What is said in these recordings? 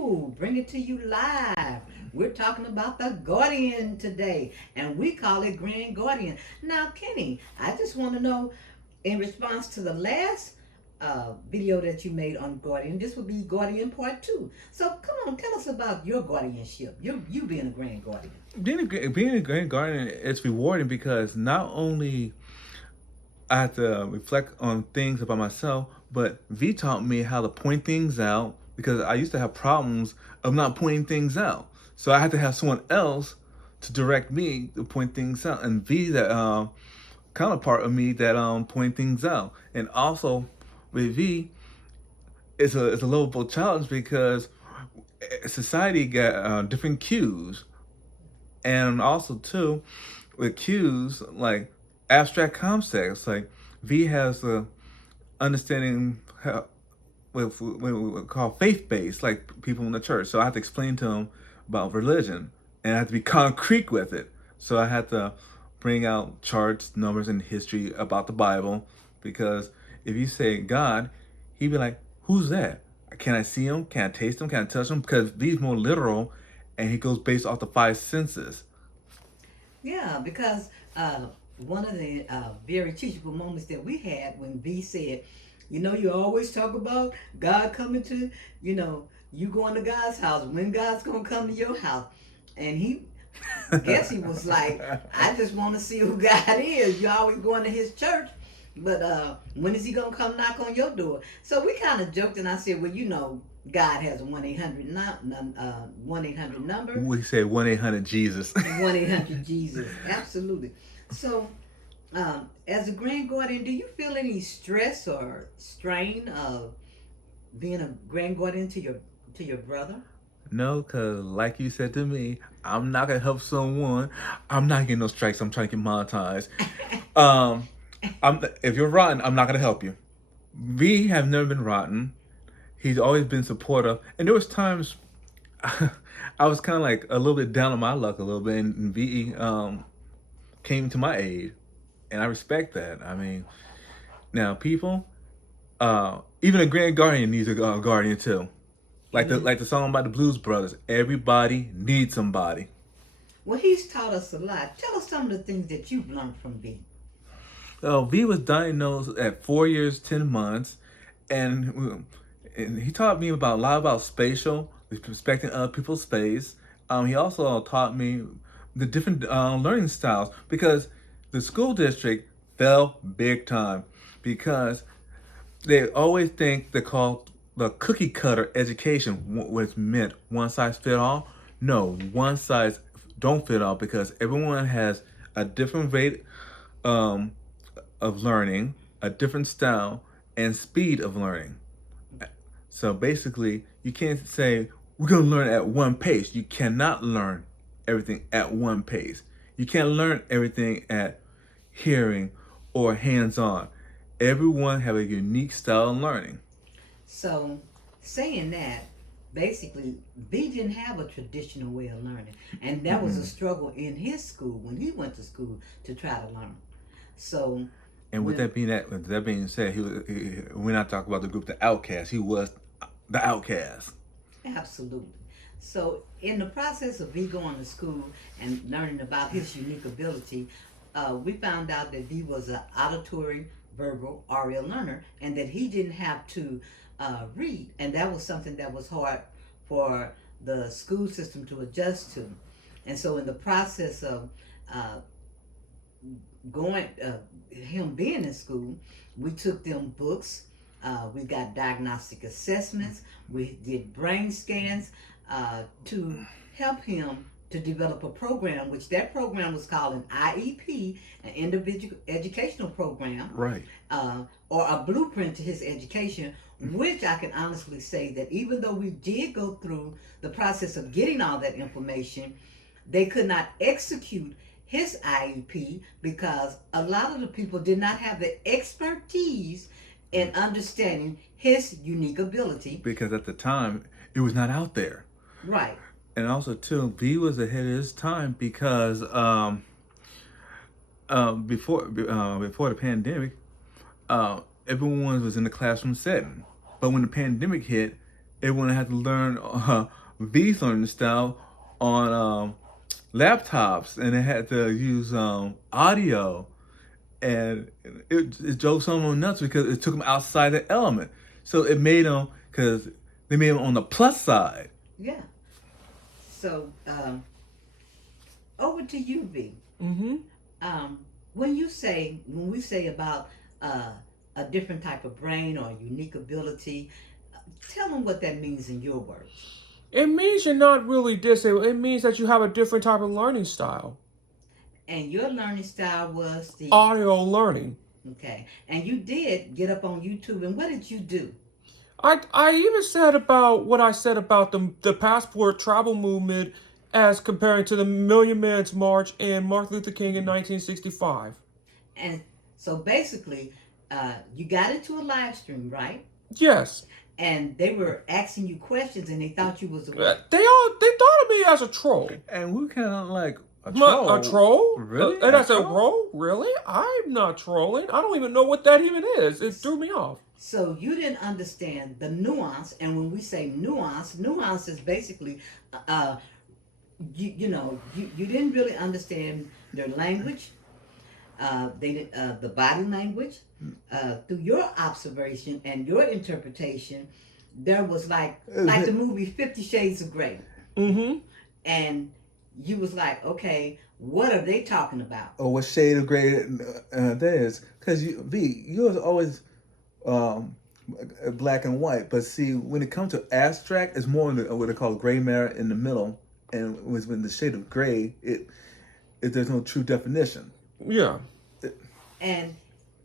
Ooh, bring it to you live. We're talking about the Guardian today, and we call it Grand Guardian. Now, Kenny, I just want to know, in response to the last video that you made on Guardian, this would be Guardian Part 2. So, come on, tell us about your guardianship, you being a Grand Guardian. Being a Grand Guardian, it's rewarding because not only I have to reflect on things about myself, but V taught me how to point things out because I used to have problems of not pointing things out. So I had to have someone else to direct me to point things out, and V that counterpart of me that point things out. And also with V, it's a lovable challenge because society got different cues, and also too with cues like abstract concepts. Like V has the understanding how, with what we call faith based, like people in the church. So I have to explain to them about religion, and I have to be concrete with it. So I had to bring out charts, numbers, and history about the Bible because if you say God, he'd be like, "Who's that? Can I see him? Can I taste him? Can I touch him?" Because V's more literal, and he goes based off the five senses. Yeah, because one of the very teachable moments that we had when V said, you always talk about God coming to, you going to God's house, when God's going to come to your house. And he, guess he was like, I just want to see who God is. You're always going to his church. But when is he going to come knock on your door? So we kind of joked and I said, well, God has a 1-800 number. We say 1-800 Jesus. 1-800 Jesus. Absolutely. So, as a grand guardian, do you feel any stress or strain of being a grand guardian to your brother? No, cause like you said to me, I'm not gonna help someone. I'm not getting no strikes. I'm trying to get monetized. Um, if you're rotten, I'm not gonna help you. We have never been rotten. He's always been supportive, and there was times I was kind of like a little bit down on my luck a little bit, and VE came to my aid, and I respect that. I mean, now people, even a grand guardian needs a guardian too. Amen. Like the song by the Blues Brothers. Everybody needs somebody. Well, he's taught us a lot. Tell us some of the things that you've learned from V. V was diagnosed at 4 years, 10 months, and he taught me about a lot about spatial, respecting other people's space. He also taught me the different learning styles because the school district fell big time because they always think they call the cookie cutter education was meant one size fit all. No, one size don't fit all because everyone has a different rate um, of learning, a different style, and speed of learning. So basically, you can't say we're gonna learn at one pace. You cannot learn everything at one pace. You can't learn everything at hearing or hands-on. Everyone have a unique style of learning. So, saying that, basically, V didn't have a traditional way of learning. And that was a Mm-mm. struggle in his school when he went to school to try to learn. So, And when with that being said, we're not talking about the group, the Outcast. He was the Outcast. Absolutely. So, in the process of V going to school and learning about his unique ability, we found out that V was an auditory, verbal, oral learner, and that he didn't have to read, and that was something that was hard for the school system to adjust to. And so, in the process of uh, going him being in school, we took them books. We got diagnostic assessments. We did brain scans to help him to develop a program, which that program was called an IEP, an individual educational program, Right. or a blueprint to his education. Which I can honestly say that even though we did go through the process of getting all that information, they could not execute his IEP because a lot of the people did not have the expertise in understanding his unique ability. Because at the time, it was not out there. Right. And also, too, V was ahead of his time because before the pandemic, everyone was in the classroom setting. But when the pandemic hit, everyone had to learn V's learning style on laptops, and they had to use audio, and it drove someone nuts because it took them outside the element. So it made them, because they made them on the plus side. Yeah. So over to you, V. Mm-hmm. When we say about a different type of brain or unique ability, tell them what that means in your words. It means you're not really disabled. It means that you have a different type of learning style. And your learning style was the Audio learning. okay. And you did get up on YouTube, and what did you do? I even said about what I said about the passport travel movement as comparing to the Million Man's March and Martin Luther King in 1965. And so basically, you got into a live stream, right? Yes. And they were asking you questions, and they thought you was a They thought of me as a troll. And we kind of like a troll. A troll? Really? And A I said, troll? Really? I'm not trolling. I don't even know what that even is. It threw me off. So you didn't understand the nuance, and when we say nuance is basically, you didn't really understand their language. The body language. Through your observation and your interpretation, there was like the movie 50 Shades of Grey, Mm-hmm. and you was like, okay, what are they talking about? Or what shade of gray that is. Because you was always black and white. But see, when it comes to abstract, it's more what they call gray matter in the middle. And when the shade of gray, there's no true definition. Yeah. And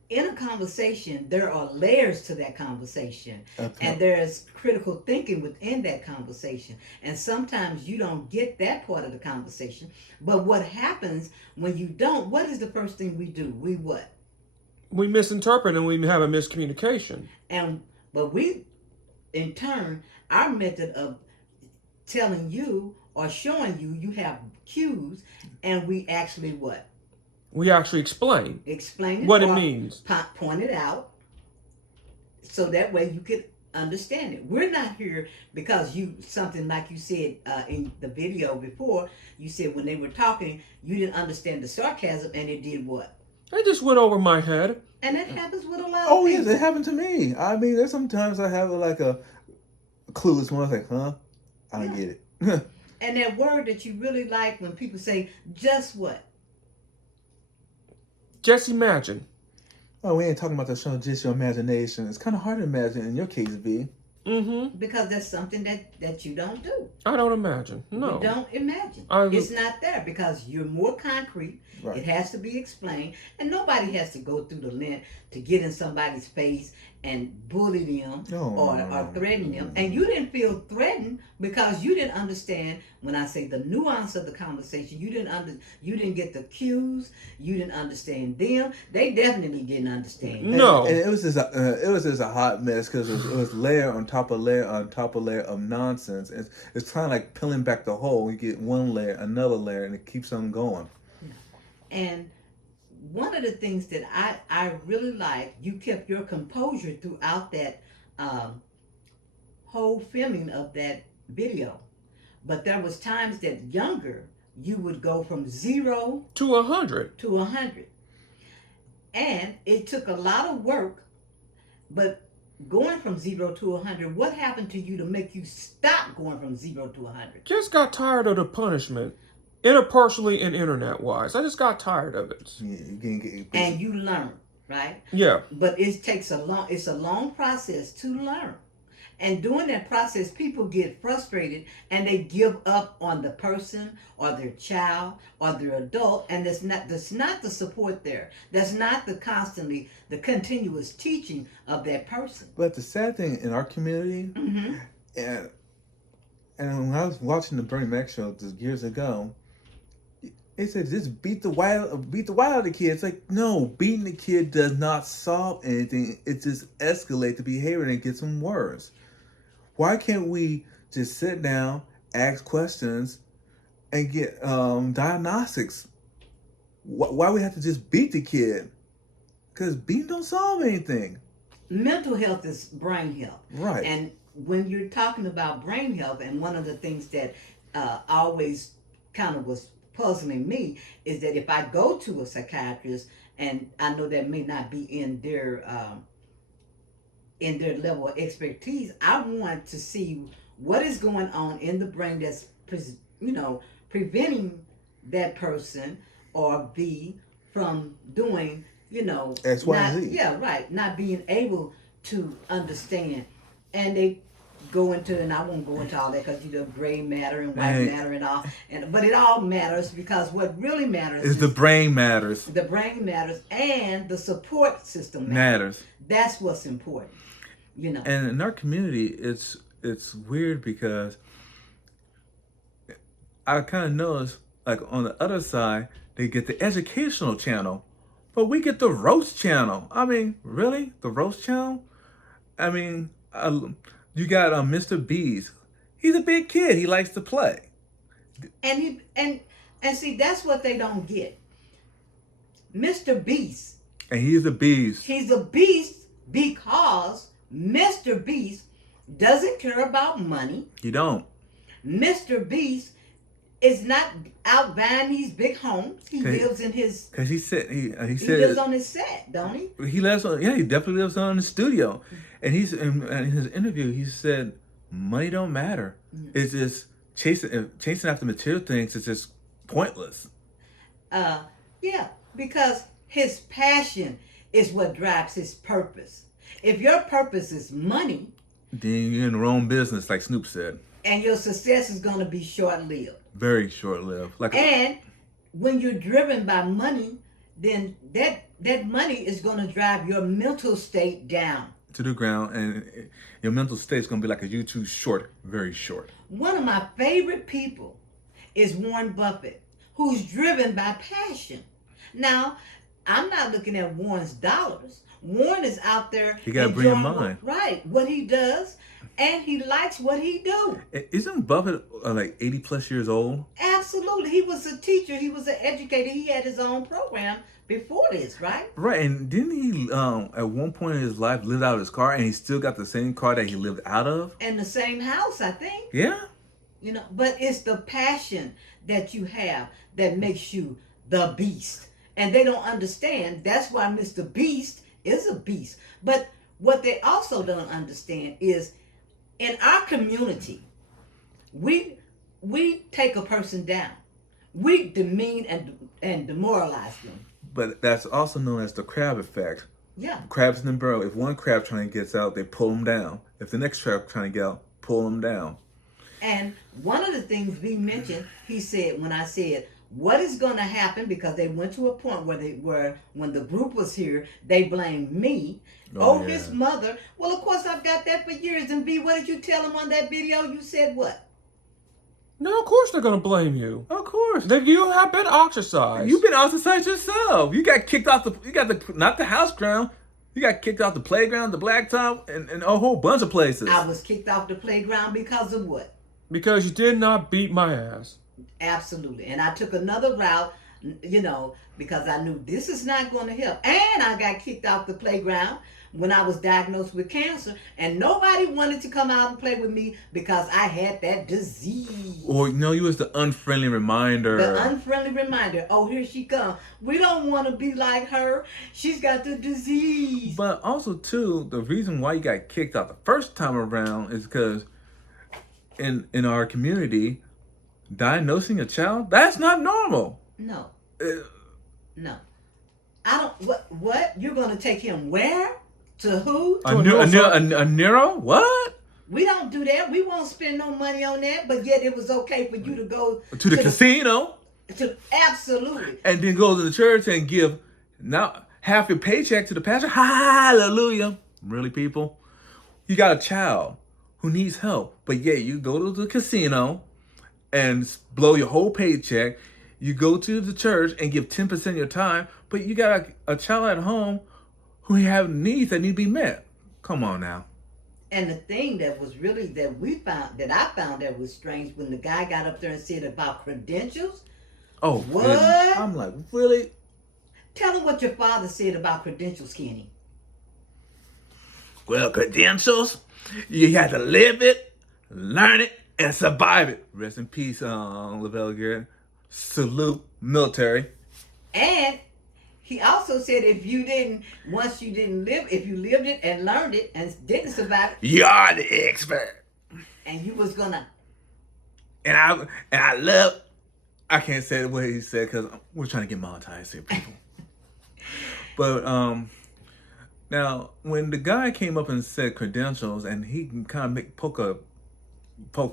in a conversation, there are layers to that conversation, Okay. and there's critical thinking within that conversation. And sometimes you don't get that part of the conversation. But what happens when you don't? What is the first thing we do? We what? We misinterpret and we have a miscommunication. But we, in turn, our method of telling you or showing you have cues, and we actually what? We actually explain Explain what it or means. point it out, so that way you could understand it. We're not here because something like you said in the video before. You said when they were talking, you didn't understand the sarcasm, and it did what? It just went over my head. And that happens with a lot of Oh, people. yes, it happened to me. I mean, there's sometimes I have like a clueless one. I was like, huh? I don't get it. And that word that you really like when people say, just what? Just imagine. Oh, we ain't talking about the show, just your imagination. It's kind of hard to imagine in your case, V. Mm-hmm. Because that's something that you don't do. I don't imagine. No. You don't imagine. I- It's not there because you're more concrete. Right. It has to be explained, and nobody has to go through the length to get in somebody's face and bully them or threaten them. And you didn't feel threatened because you didn't understand. When I say the nuance of the conversation, you didn't get the cues. You didn't understand them. They definitely didn't understand you. No. And it was just a hot mess because it was layer on top of layer on top of layer of nonsense. It's kind of like peeling back the whole. You get one layer, another layer, and it keeps on going. And one of the things that I really like, you kept your composure throughout that whole filming of that video. But there was times that younger, you would go from 0 to 100. to 100. And it took a lot of work, but going from 0 to 100, what happened to you to make you stop going from 0 to 100? Just got tired of the punishment. Interpersonally and internet-wise. I just got tired of it. Yeah, you can get. And you learn, right? Yeah. But it's a long process to learn. And during that process, people get frustrated and they give up on the person or their child or their adult, and that's not the support there. That's not the continuous teaching of that person. But the sad thing in our community, Mm-hmm. and when I was watching the Bernie Mac show just years ago, it said just beat the wild out of the kid. It's like, no, beating the kid does not solve anything. It just escalates the behavior and it gets them worse. Why can't we just sit down, ask questions, and get diagnostics? Why we have to just beat the kid? Because beating don't solve anything. Mental health is brain health. Right. And when you're talking about brain health, and one of the things that always kind of was puzzling me is that if I go to a psychiatrist, and I know that may not be in their level of expertise, I want to see what is going on in the brain that's preventing that person or B from doing X, Y, not, Z. yeah, right, not being able to understand. And they go into, and I won't go into all that because gray matter and white Right. matter and all, but it all matters because what really matters Is the brain matters. the brain matters, and the support system matters. Matters. That's what's important. And in our community, it's weird because I kind of notice, like on the other side, they get the educational channel, but we get the roast channel. I mean, really, the roast channel? I mean, you got Mr. Beast. He's a big kid. He likes to play. And see, that's what they don't get. Mr. Beast. And he's a beast. He's a beast because Mr. Beast doesn't care about money. He don't. Mr. Beast is not out buying these big homes. He lives in his. Cause he said he He said lives on his set, don't he? he lives on. Yeah, he definitely lives on the studio. And he's in his interview. He said money don't matter. It's just chasing after material things is just pointless. Yeah, because his passion is what drives his purpose. If your purpose is money, Then you're in the wrong business, like Snoop said. and your success is going to be short-lived. Very short-lived. And when you're driven by money, then that money is going to drive your mental state down. To the ground, and your mental state's gonna be like a YouTube short, very short. One of my favorite people is Warren Buffett, who's driven by passion. Now, I'm not looking at Warren's dollars. Warren is out there. You gotta bring in enjoying mind. what he does, and he likes what he do. Isn't Buffett like 80 plus years old? Absolutely. He was a teacher. He was an educator. He had his own program before this, right? Right, and didn't he at one point in his life live out of his car, and he still got the same car that he lived out of? In the same house, I think. Yeah. But it's the passion that you have that makes you the beast. And they don't understand. That's why Mr. Beast is a beast. But what they also don't understand is in our community, we take a person down. We demean and demoralize them. But that's also known as the crab effect. Yeah. Crabs in the barrel. If one crab trying to get out, they pull him down. If the next crab trying to get out, pull him down. And one of the things we mentioned, he said, when I said, what is going to happen, because they went to a point where when the group was here, they blamed me. Oh, yeah. His mother. Well, of course, I've got that for years. And B, what did you tell him on that video? You said what? No, of course they're gonna blame you. Of course. That you have been ostracized. You've been ostracized yourself. You got kicked off not the house ground. You got kicked off the playground, the blacktop, and a whole bunch of places. I was kicked off the playground because of what? Because you did not beat my ass. Absolutely. And I took another route, because I knew this is not going to help. And I got kicked off the playground when I was diagnosed with cancer, and nobody wanted to come out and play with me because I had that disease. Or you was the unfriendly reminder. The unfriendly reminder. Oh, here she comes. We don't want to be like her. She's got the disease. But also too, the reason why you got kicked out the first time around is because in our community, diagnosing a child, that's not normal. No. No. I don't. What? You're going to take him where? To who? A neuro? What? We don't do that. We won't spend no money on that. But yet it was okay for you to go To the casino. Absolutely. And then go to the church and give now half your paycheck to the pastor. Hallelujah. Really, people? You got a child who needs help, but yet you go to the casino and blow your whole paycheck. You go to the church and give 10% of your time, but you got a child at home who have needs that need to be met. Come on now. And the thing that was really that I found that was strange when the guy got up there and said about credentials. Oh, What? goodness. I'm like, really? Tell him what your father said about credentials, Kenny. Well, credentials, you had to live it, learn it, and survive it. Rest in peace, Lavelle Garrett. Salute, military. And he also said if you lived it and learned it and didn't survive it, You are the expert. and you was gonna. And I love. I can't say the way he said because we're trying to get monetized here, people. But now when the guy came up and said credentials, and he can kind of poke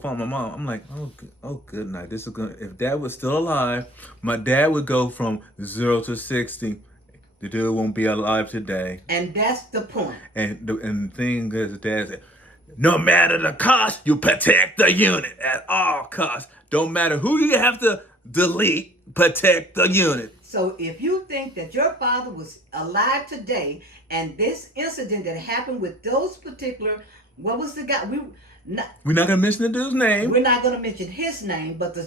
fun at my mom, I'm like, oh good night. This is gonna. If Dad was still alive, my dad would go from 0 to 60. The dude won't be alive today. And that's the point. And the thing is, Dad said, no matter the cost, you protect the unit at all costs. Don't matter who you have to delete, protect the unit. So if you think that your father was alive today, and this incident that happened with those particular, what was the guy? We're not gonna mention the dude's name. We're not going to mention his name, but the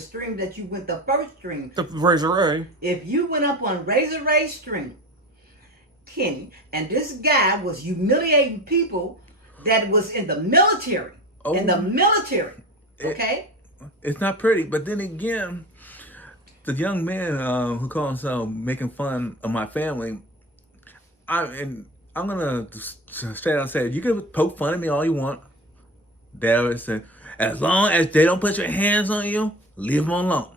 stream that you went, the first stream. The Razor Ray. If you went up on Razor Ray's stream, Kenny, and this guy was humiliating people that was in the military. Oh. In the military. Okay? It's not pretty, but then again, the young man who called himself making fun of my family, I'm gonna straight out say, you can poke fun at me all you want. Dad always said, as long as they don't put your hands on you, leave them alone.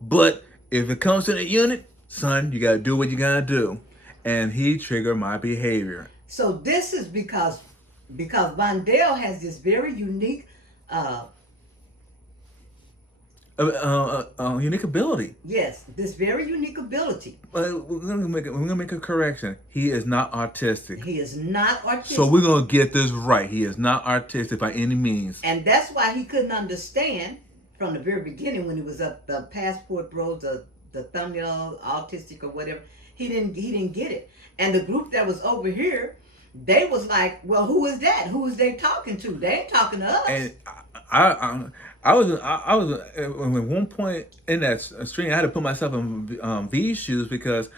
But if it comes to the unit, son, you gotta do what you gotta do. And he triggered my behavior. So this is because Vondell has this very unique Unique ability. yes, this very unique ability. We're gonna make a correction. He is not autistic. He is not artistic. So we're gonna get this right. He is not artistic by any means. And that's why he couldn't understand from the very beginning when he was up the passport bros, the thumbnail autistic or whatever. He didn't get it. And the group that was over here, they was like, well, who is that? Who is they talking to? They ain't talking to us. And I was at one point in that stream, I had to put myself in V's shoes because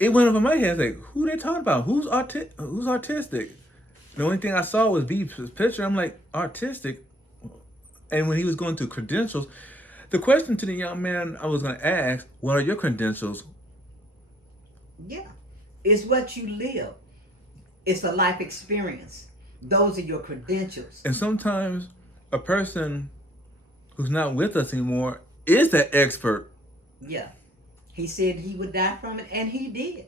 it went over my head. Like, who they talking about? Who's autistic? The only thing I saw was V's picture. I'm like, artistic. And when he was going through credentials, the question to the young man I was going to ask, what are your credentials? Yeah. It's what you live. It's a life experience. Those are your credentials. And sometimes a person who's not with us anymore is that expert. Yeah. He said he would die from it, and he did.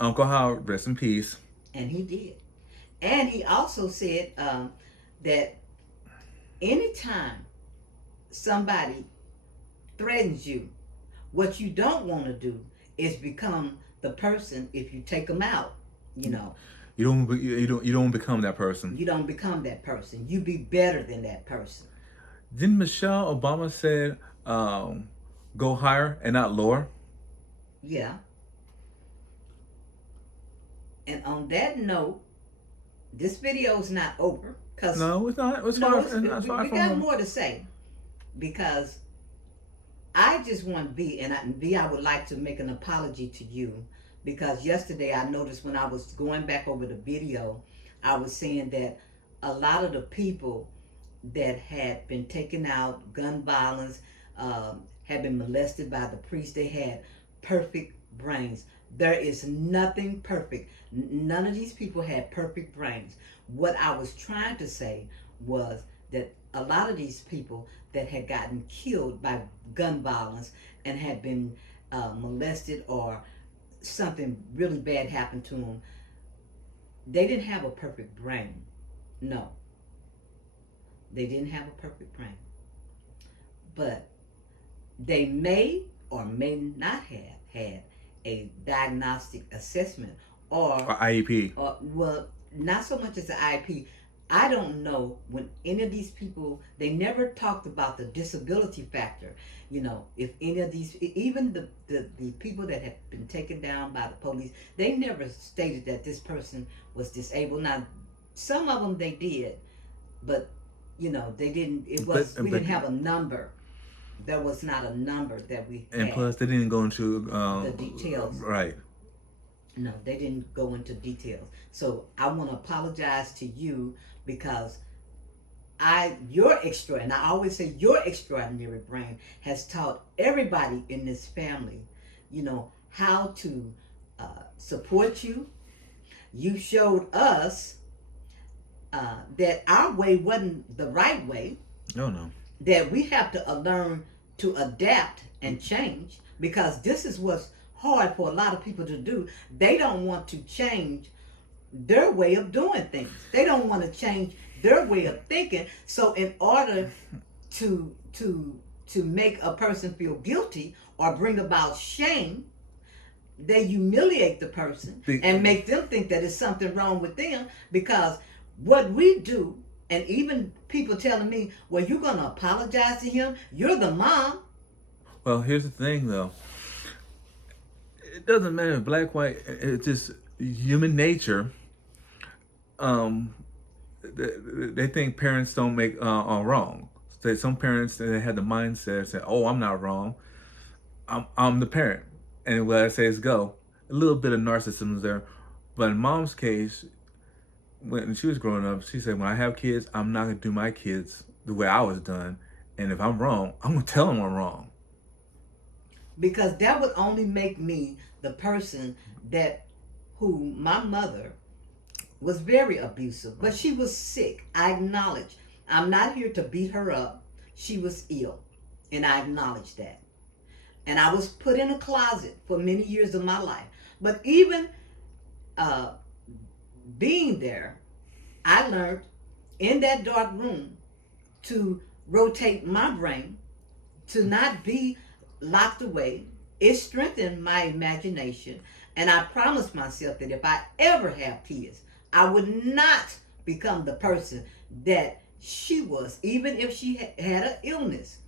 Uncle Howard, rest in peace. And he did. And he also said that anytime somebody threatens you, what you don't want to do is become the person. If you take them out, you know, You don't become that person. you don't become that person. You be better than that person. Didn't Michelle Obama said go higher and not lower? Yeah. And on that note, this video is not over. No, it's not. It's No, far we from got more to say, because I just want B, I would like to make an apology to you, because yesterday I noticed when I was going back over the video, I was saying that a lot of the people that had been taken out, gun violence, had been molested by the priest, they had perfect brains. There is nothing perfect. None of these people had perfect brains. What I was trying to say was that a lot of these people that had gotten killed by gun violence and had been molested or something really bad happened to them, they didn't have a perfect brain. No. They didn't have a perfect brain. But they may or may not have had a diagnostic assessment or IEP. Well, not so much as an IEP. I don't know when any of these people, they never talked about the disability factor. You know, if any of these, even the people that have been taken down by the police, they never stated that this person was disabled. Now, some of them they did, but you know, they didn't. We didn't have a number. There was not a number that we had. And plus, they didn't go into the details. Right. No, they didn't go into details. So I want to apologize to you because and I always say your extraordinary brain has taught everybody in this family, how to support you. You showed us that our way wasn't the right way, No. that we have to learn to adapt and change, because this is what's hard for a lot of people to do. They don't want to change their way of doing things. They don't want to change their way of thinking. So in order to make a person feel guilty or bring about shame, they humiliate the person and make them think that there's something wrong with them, because what we do, and even people telling me, well, you're going to apologize to him, you're the mom. Well, here's the thing, though. It doesn't matter black, white. It's just human nature. They think parents don't make are wrong. So some parents, they had the mindset say, "Oh, I'm not wrong. I'm the parent, and what I say is go." A little bit of narcissism is there, but in Mom's case, when she was growing up, she said, "When I have kids, I'm not gonna do my kids the way I was done, and if I'm wrong, I'm gonna tell them I'm wrong." Because that would only make me the person who my mother was very abusive, but she was sick. I acknowledge. I'm not here to beat her up. She was ill, and I acknowledge that. And I was put in a closet for many years of my life. But even being there, I learned in that dark room to rotate my brain, to not be locked away. It strengthened my imagination, and I promised myself that if I ever have kids, I would not become the person that she was, even if she had an illness.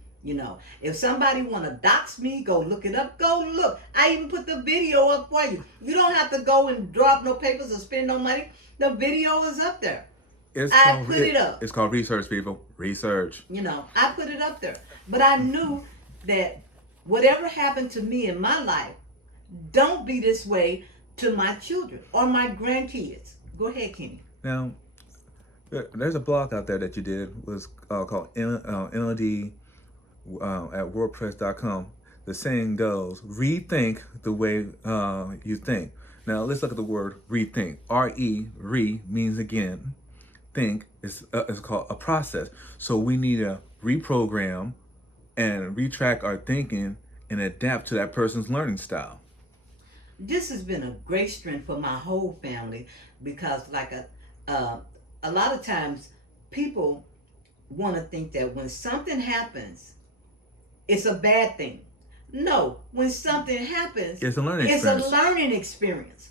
If somebody want to dox me, go look it up. Go look. I even put the video up for you. You don't have to go and drop no papers or spend no money. The video is up there. I put it up. It's called research, people. Research. I put it up there. But I knew that whatever happened to me in my life, don't be this way to my children or my grandkids. Go ahead, Kenny. Now, there's a blog out there that you did. It was called NLD at WordPress.com. The saying goes, rethink the way you think. Now, let's look at the word rethink. Re means again. Think is called a process. So we need to reprogram and retrack our thinking and adapt to that person's learning style. This has been a great strength for my whole family, because a lot of times people want to think that when something happens, it's a bad thing. No, when something happens, it's a learning experience.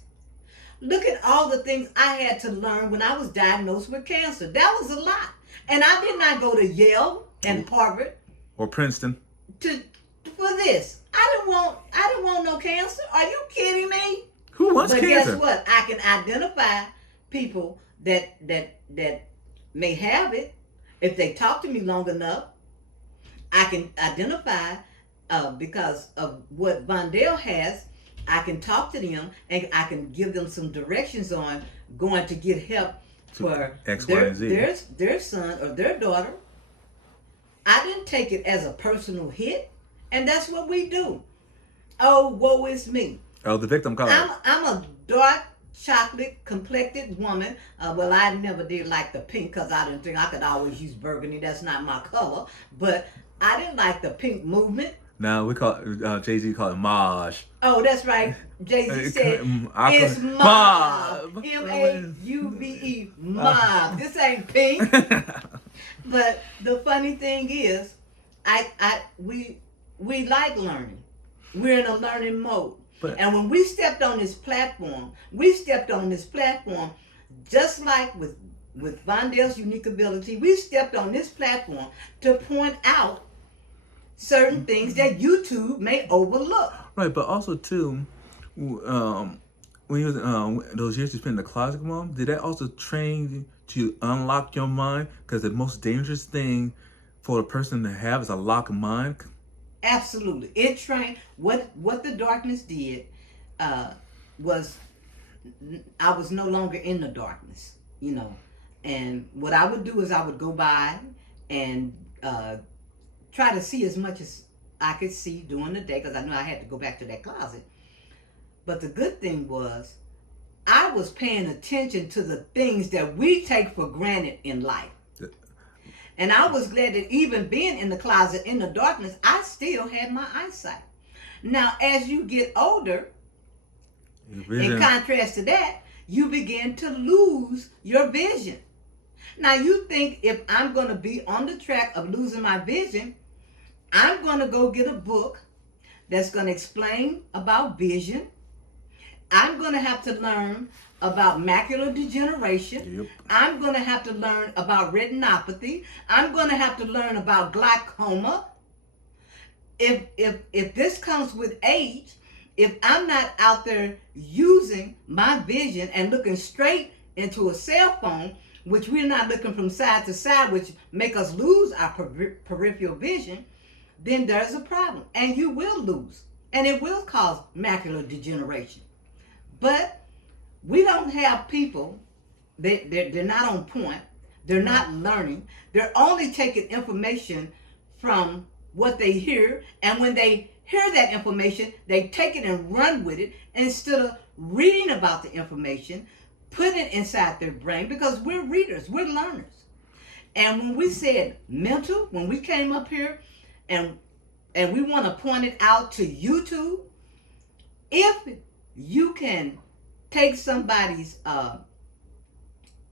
Look at all the things I had to learn when I was diagnosed with cancer. That was a lot. And I did not go to Yale and Harvard or Princeton for this. I didn't want no cancer. Are you kidding me? Who wants cancer? But guess what? I can identify people that may have it if they talk to me long enough. I can identify because of what Vondell has. I can talk to them and I can give them some directions on going to get help for X, Y, and Z. Their son or their daughter. I didn't take it as a personal hit, and that's what we do. Oh, woe is me. Oh, the victim card. I'm a dark chocolate complected woman. Well, I never did like the pink because I didn't think I could always use burgundy. That's not my color. But I didn't like the pink movement. Now we call it, Jay-Z called it Mauve. Oh, that's right. Jay-Z said it's mauve. M-A-U-V-E, mauve. This ain't pink. But the funny thing is, we like learning. We're in a learning mode. And when we stepped on this platform, just like with Vondell's unique ability, we stepped on this platform to point out certain things that YouTube may overlook. Right, but also too, when you was those years you spent in the closet, Mom, did that also train you to unlock your mind? Because the most dangerous thing for a person to have is a locked mind. Absolutely, it trained. What the darkness did was I was no longer in the darkness, you know. And what I would do is I would go by and try to see as much as I could see during the day, because I knew I had to go back to that closet. But the good thing was I was paying attention to the things that we take for granted in life. And I was glad that even being in the closet in the darkness, I still had my eyesight. Now, as you get older, in contrast to that, you begin to lose your vision. Now, you think if I'm going to be on the track of losing my vision, I'm going to go get a book that's going to explain about vision. I'm going to have to learn about macular degeneration. Yep. I'm going to have to learn about retinopathy. I'm going to have to learn about glaucoma. If this comes with age, if I'm not out there using my vision and looking straight into a cell phone, which we're not looking from side to side, which make us lose our peripheral vision, then there's a problem. And you will lose. And it will cause macular degeneration. But we don't have people, they're not on point. They're not learning. They're only taking information from what they hear. And when they hear that information, they take it and run with it instead of reading about the information, put it inside their brain, because we're readers, we're learners. And when we said mental, when we came up here and we want to point it out to YouTube, if you can take somebody's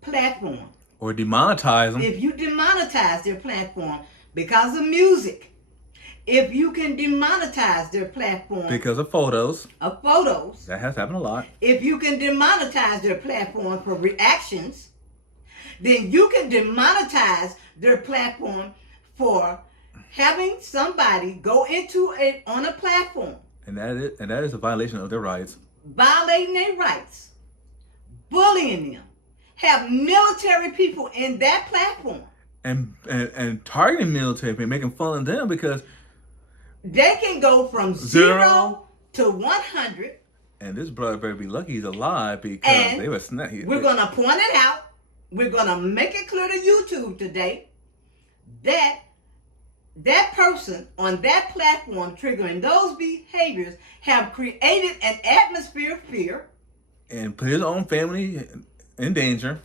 platform, or demonetize them. if you demonetize their platform because of music, if you can demonetize their platform Because of photos. of photos, That has happened a lot. if you can demonetize their platform for reactions, then you can demonetize their platform for having somebody go on a platform, And that is a violation of their rights. violating their rights, bullying them, have military people in that platform. And targeting military people, making fun of them because They can go from zero to 100. and this brother better be lucky he's alive because And they were snap. We're going to point it out. We're going to make it clear to YouTube today that that person on that platform triggering those behaviors have created an atmosphere of fear. And put his own family in danger.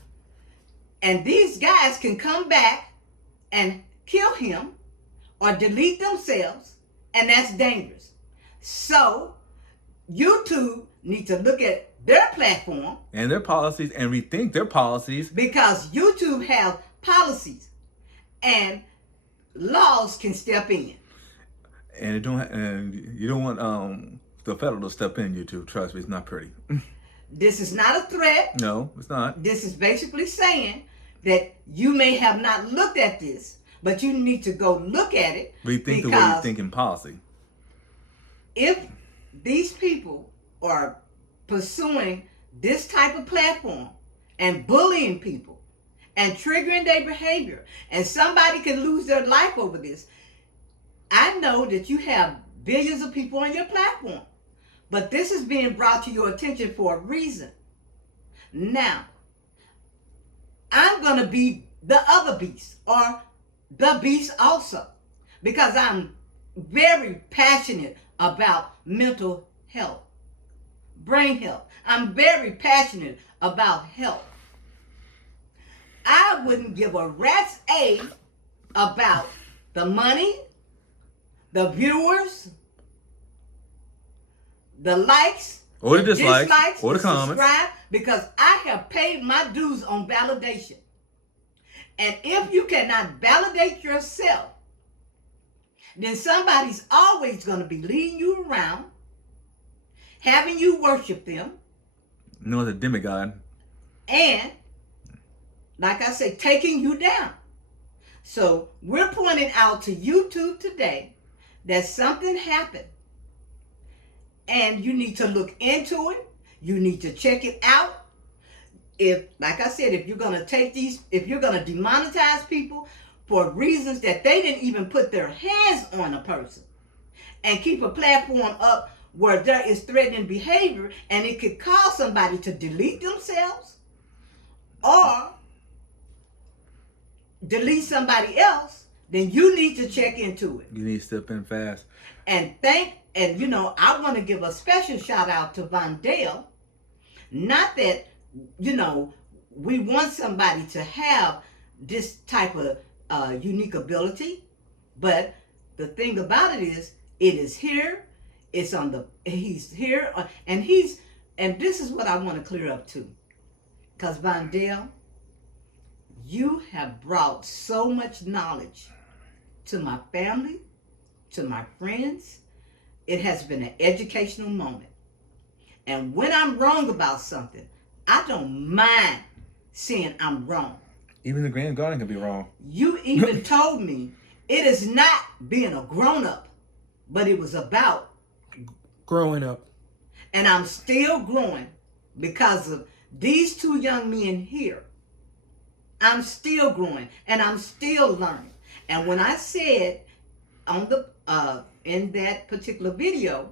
And these guys can come back and kill him or delete themselves. And that's dangerous. So YouTube needs to look at their platform And their policies and rethink their policies. because YouTube has policies and laws can step in. And you don't want the federal to step in. YouTube, trust me, it's not pretty. This is not a threat. No, it's not. This is basically saying that you may have not looked at this, but you need to go look at it. Rethink the way you think in policy. If these people are pursuing this type of platform and bullying people and triggering their behavior, and somebody can lose their life over this, I know that you have billions of people on your platform, but this is being brought to your attention for a reason. Now, I'm going to be the other beast, or the beast also, because I'm very passionate about mental health, brain health. I'm very passionate about health. I wouldn't give a rat's a about the money, the viewers, the likes, Or the dislikes, or the comments. subscribe, because I have paid my dues on validation. And if you cannot validate yourself, then somebody's always going to be leading you around, having you worship them, No, it's a demigod. and, like I say, taking you down. So we're pointing out to YouTube today that something happened. And you need to look into it. You need to check it out. If, like I said, if you're going to if you're going to demonetize people for reasons that they didn't even put their hands on a person, and keep a platform up where there is threatening behavior and it could cause somebody to delete themselves or delete somebody else, then you need to check into it. You need to step in fast. And I want to give a special shout out to Vondell. Not that, we want somebody to have this type of unique ability, but the thing about it is here. He's here, and this is what I want to clear up too. Because Vondell, you have brought so much knowledge to my family, to my friends. It has been an educational moment. And when I'm wrong about something, I don't mind saying I'm wrong. Even the Grand Garden can be wrong. You even told me it is not being a grown-up, but it was about Growing up. and I'm still growing because of these two young men here. I'm still growing and I'm still learning. And when I said on the in that particular video,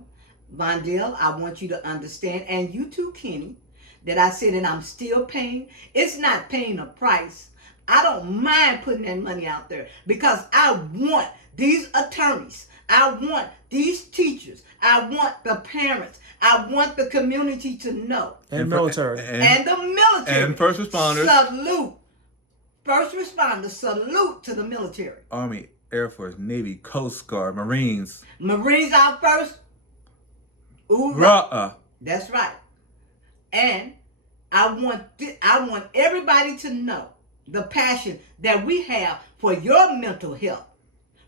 Vondell, I want you to understand, and you too, Kenny, that I said that I'm still paying. It's not paying a price. I don't mind putting that money out there because I want these attorneys, I want these teachers, I want the parents, I want the community to know. And military. And the military. And first responders. Salute. First responders, salute to the military. Army, Air Force, Navy, Coast Guard, Marines. Marines out first. Ooh, that's right. And I want everybody to know the passion that we have for your mental health,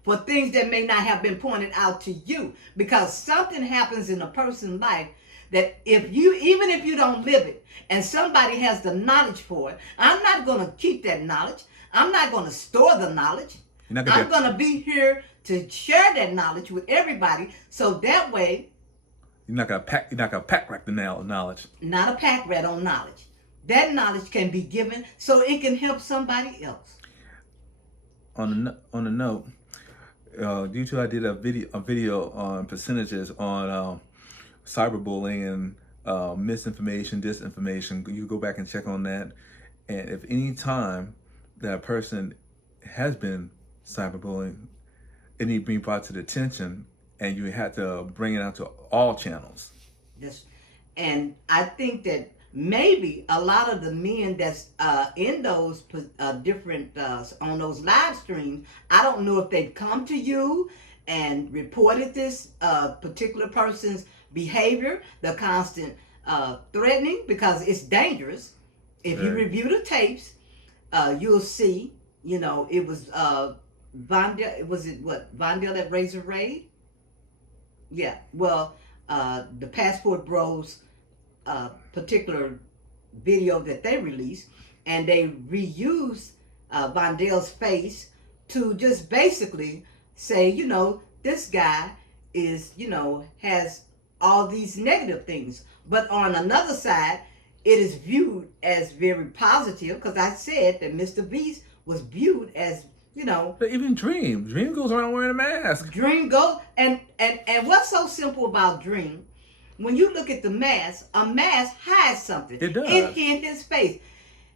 for things that may not have been pointed out to you, because something happens in a person's life that even if you don't live it and somebody has the knowledge for it, I'm not going to keep that knowledge. I'm not going to store the knowledge. I'm going to be here to share that knowledge with everybody, so that way you're not gonna pack rat the knowledge. Not a pack rat on knowledge. That knowledge can be given so it can help somebody else. On the note, YouTube, I did a video on percentages on cyberbullying and misinformation, disinformation. You go back and check on that. And if any time that a person has been cyberbullying, it needs to be brought to the attention, and you had to bring it out to all channels. Yes, and I think that maybe a lot of the men that's in those different on those live streams, I don't know if they've come to you and reported this particular person's behavior, the constant threatening, because it's dangerous. If you review the tapes, you'll see. It was Vondell. Was it what Vondell at Razor Raid? Yeah. Well, the Passport Bros particular video that they released, and they reused Vondell's face to just basically say, this guy is, has all these negative things. But on another side, it is viewed as very positive, because I said that Mr. Beast was viewed as, But even Dream goes around wearing a mask. Dream goes, and what's so simple about Dream, when you look at the mask, a mask hides something. It does. It hid his face.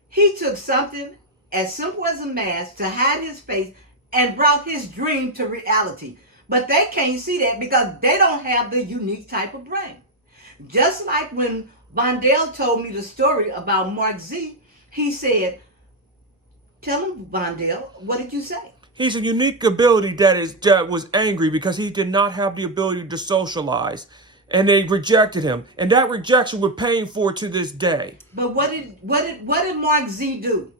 He took something as simple as a mask to hide his face and brought his dream to reality. But they can't see that because they don't have the unique type of brain. Just like when Vondell told me the story about Mark Z, he said, tell him, Vondell, what did you say? He's a unique ability that was angry because he did not have the ability to socialize. And they rejected him. And that rejection we're paying for to this day. But what did Mark Z do?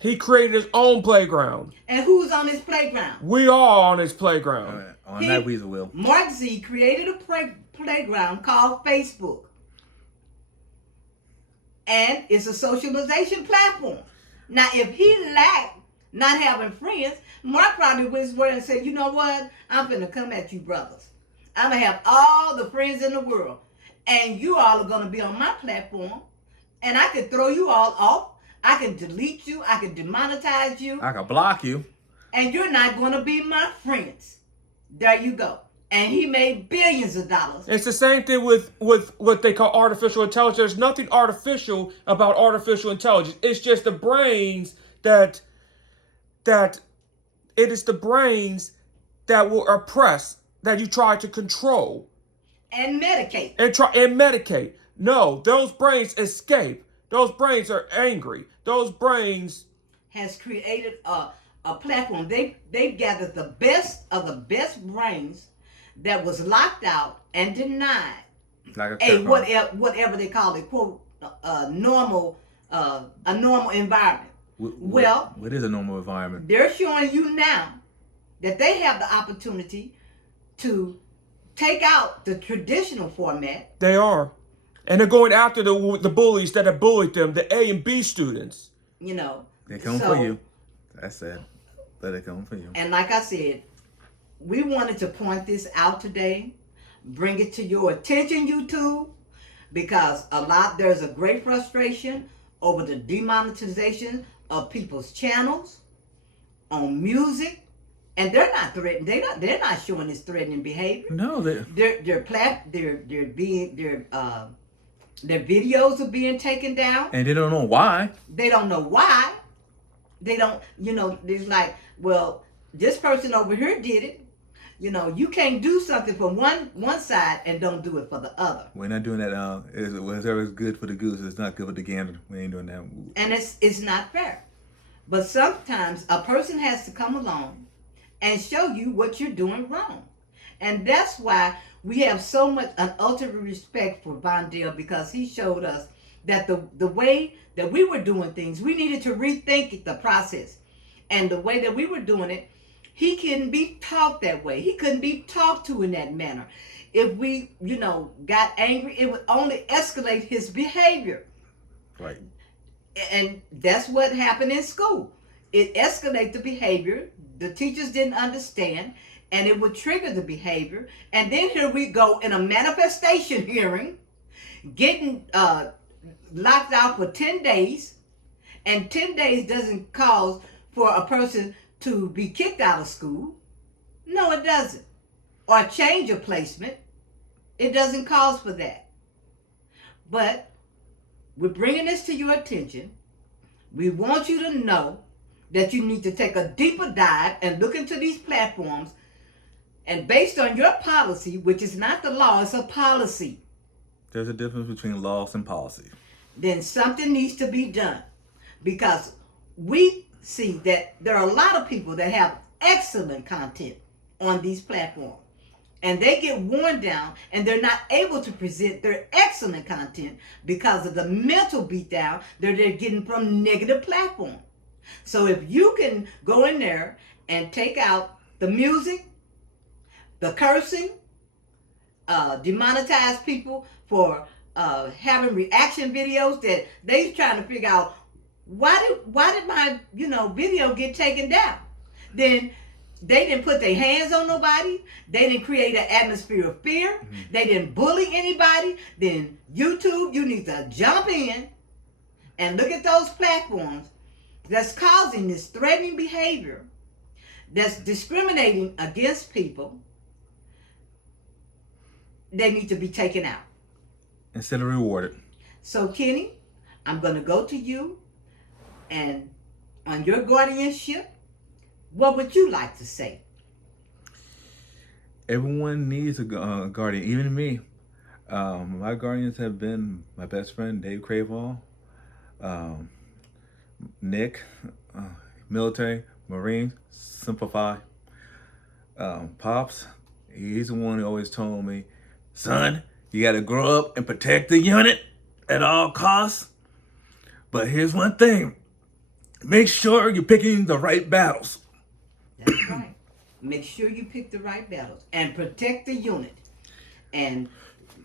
He created his own playground. And who's on his playground? We are on his playground. On that Weasel Wheel. Mark Z created a playground called Facebook. And it's a socialization platform. Now, if he lacked not having friends, Mark probably went somewhere and said, you know what? I'm finna come at you, brothers. I'm going to have all the friends in the world. And you all are going to be on my platform. And I can throw you all off. I can delete you. I can demonetize you. I can block you. And you're not going to be my friends. There you go. and he made billions of dollars. It's the same thing with what they call artificial intelligence. There's nothing artificial about artificial intelligence. It's just the brains that it is the brains that will oppress, that you try to control And medicate. and medicate. No, those brains escape. Those brains are angry. Those brains Has created a platform. They've gathered the best of the best brains that was locked out and denied Like a whatever they call it, quote, a normal environment. Well, what is a normal environment? they're showing you now that they have the opportunity to take out the traditional format. they are, and they're going after the bullies that have bullied them, the A and B students. You know, They come so- for you. That's sad. But they come for you. And like I said, we wanted to point this out today, bring it to your attention, YouTube, because there's a great frustration over the demonetization of people's channels on music, and they're not threatening. They're not showing this threatening behavior. No, Their videos are being taken down. and they don't know why. They don't know why. They don't, there's like, well, this person over here did it. You can't do something for one side and don't do it for the other. We're not doing that. Whatever's good for the goose is not good for the gander. We ain't doing that. And it's not fair. But sometimes a person has to come along and show you what you're doing wrong. And that's why we have so much an ultimate respect for Vondell, because he showed us that the way that we were doing things, we needed to rethink the process. And the way that we were doing it, he couldn't be taught that way. He couldn't be talked to in that manner. If we, got angry, it would only escalate his behavior. Right. And that's what happened in school. It escalated the behavior. The teachers didn't understand, and it would trigger the behavior. And then here we go in a manifestation hearing, getting locked out for 10 days. And 10 days doesn't cause for a person to be kicked out of school. No, it doesn't. Or change of placement. It doesn't cause for that. But we're bringing this to your attention. We want you to know that you need to take a deeper dive and look into these platforms. And based on your policy, which is not the law, it's a policy, There's a difference between laws and policy. then something needs to be done. Because we see that there are a lot of people that have excellent content on these platforms. And they get worn down and they're not able to present their excellent content because of the mental beatdown that they're getting from negative platforms. So if you can go in there and take out the music, the cursing, demonetize people for having reaction videos that they trying to figure out, why did my video get taken down? Then they didn't put their hands on nobody. They didn't create an atmosphere of fear. Mm-hmm. They didn't bully anybody. Then YouTube, you need to jump in and look at those platforms that's causing this threatening behavior, that's discriminating against people. They need to be taken out. Instead of rewarded. So Kenny, I'm going to go to you, and on your guardianship, what would you like to say? Everyone needs a guardian, even me. My guardians have been my best friend, Dave Cravall, Nick, military, Marine, Simplify. Pops, he's the one who always told me, son, you got to grow up and protect the unit at all costs. But here's one thing. Make sure you're picking the right battles. That's right. Make sure you pick the right battles and protect the unit. And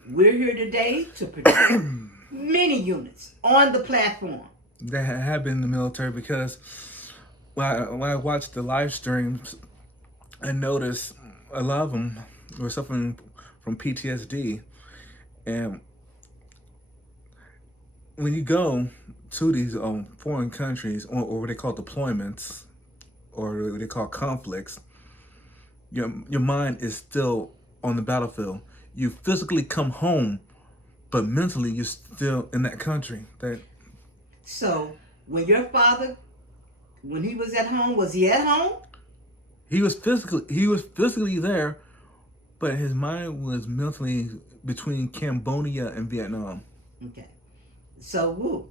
we're here today to protect many units on the platform. That have been in the military, because when I watched the live streams, I noticed a lot of them were suffering from PTSD. And when you go to these foreign countries, or what they call deployments, or what they call conflicts, your mind is still on the battlefield. You physically come home, but mentally you're still in that country. So when your father, when he was at home, was he at home? He was physically there, but his mind was mentally between Cambodia and Vietnam. Okay. So, woo.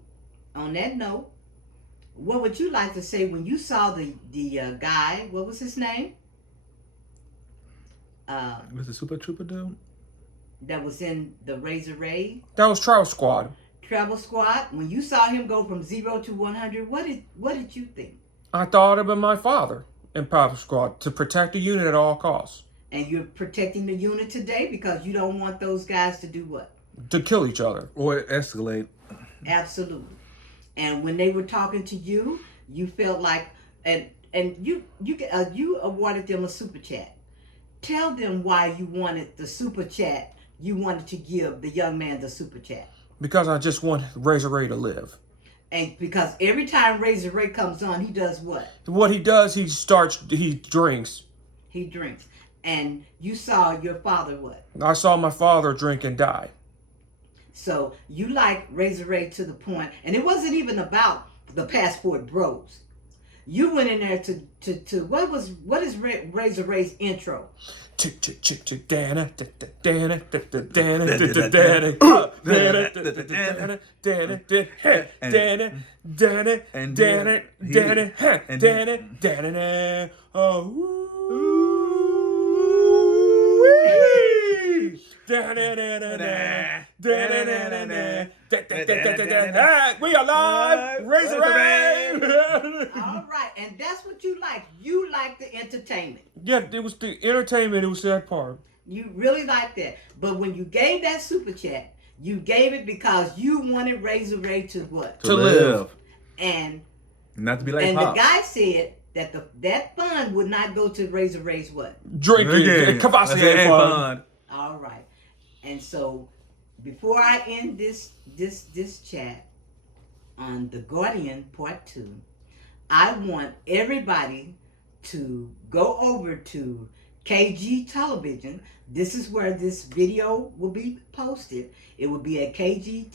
On that note, what would you like to say when you saw the guy? What was his name? Was the Super Trooper dude? That was in the Razor Ray That was Travel Squad. Travel Squad. When you saw him go from 0 to 100, what did you think? I thought about my father in Travel Squad to protect the unit at all costs. And you're protecting the unit today because you don't want those guys to do what? To kill each other. Or escalate. Absolutely. And when they were talking to you, you felt like, and you awarded them a super chat. Tell them why you wanted the super chat. You wanted to give the young man the super chat. Because I just want Razor Ray to live. And because every time Razor Ray comes on, he does what? What he does, he drinks. He drinks. And you saw your father what? I saw my father drink and die. So you like Razor Ray to the point, and it wasn't even about the Passport Bros. You went in there to what is Razor Ray's intro? Dana, Dana, we are live, Razor Ray. All right, and that's what you like. You like the entertainment. Yeah, it was the entertainment. It was that part. You really like that. But when you gave that super chat, you gave it because you wanted Razor Ray to what? To live. And Not to be like and Pops. the guy said that that fund would not go to Razor Ray's what? Drinking, Cavassier fund. All right. And so before I end this chat on The Guardian Part 2, I want everybody to go over to KG Television. This is where this video will be posted. It will be at KG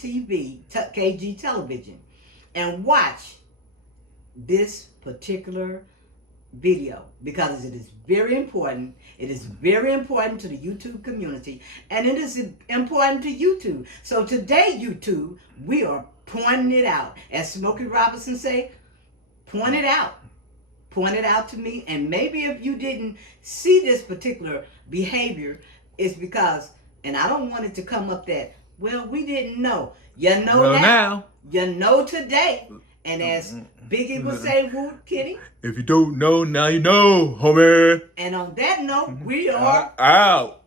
Television. And watch this particular video because it is very important. It is very important to the YouTube community, and it is important to YouTube. So today, YouTube, we are pointing it out. As Smokey Robinson say, point it out. Point it out to me. And maybe if you didn't see this particular behavior, it's because, and I don't want it to come up that, well, we didn't know. You know now. You know today. And as Biggie would say, Woo, Kitty. If you don't know, now you know, homie. And on that note, we are out.